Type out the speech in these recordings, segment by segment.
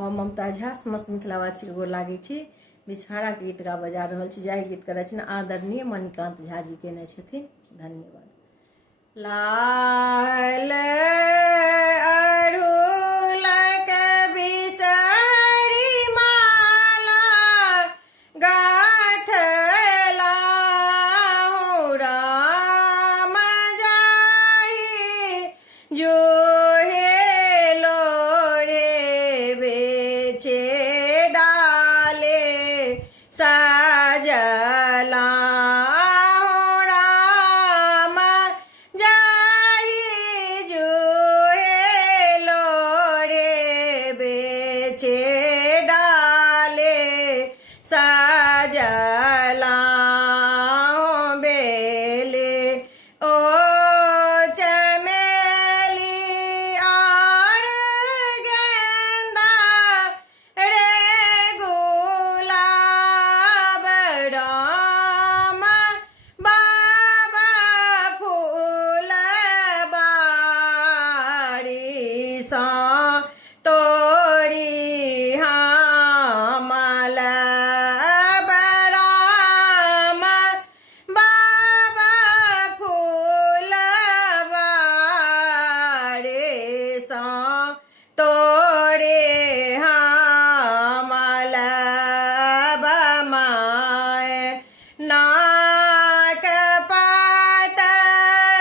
हम ममता झा समस्त मिथिलावासी के गोर लागे छी। बिसहारा के गीत गा बजा रहल छी। जाहि गीत के रचना आदरणीय मणिकांत झा जी केने छथिन। धन्यवाद। लाल अड़हुल के बिसहरी माला गाथलहुँ राम जाहि जो साजला राम जाहि जुहे लोरे बेचे डाले साजला बेले ओ चमेली और गेंदा रे गुलाब राम बाबा फूल बाड़ी सा तोड़ी हमल राम बाबा फूल बाड़ी सा तोड़े हमल नाक पात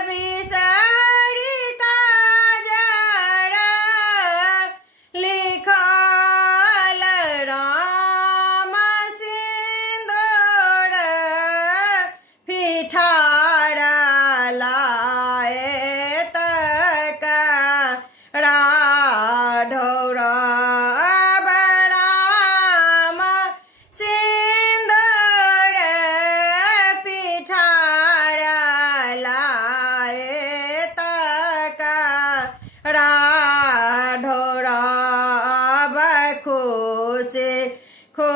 बिसहरी काजर लिखल राम सिंदूर फिठार लाए तक ढौरा राम सिंदूर पिठार लाए तक ढौरा खुश खो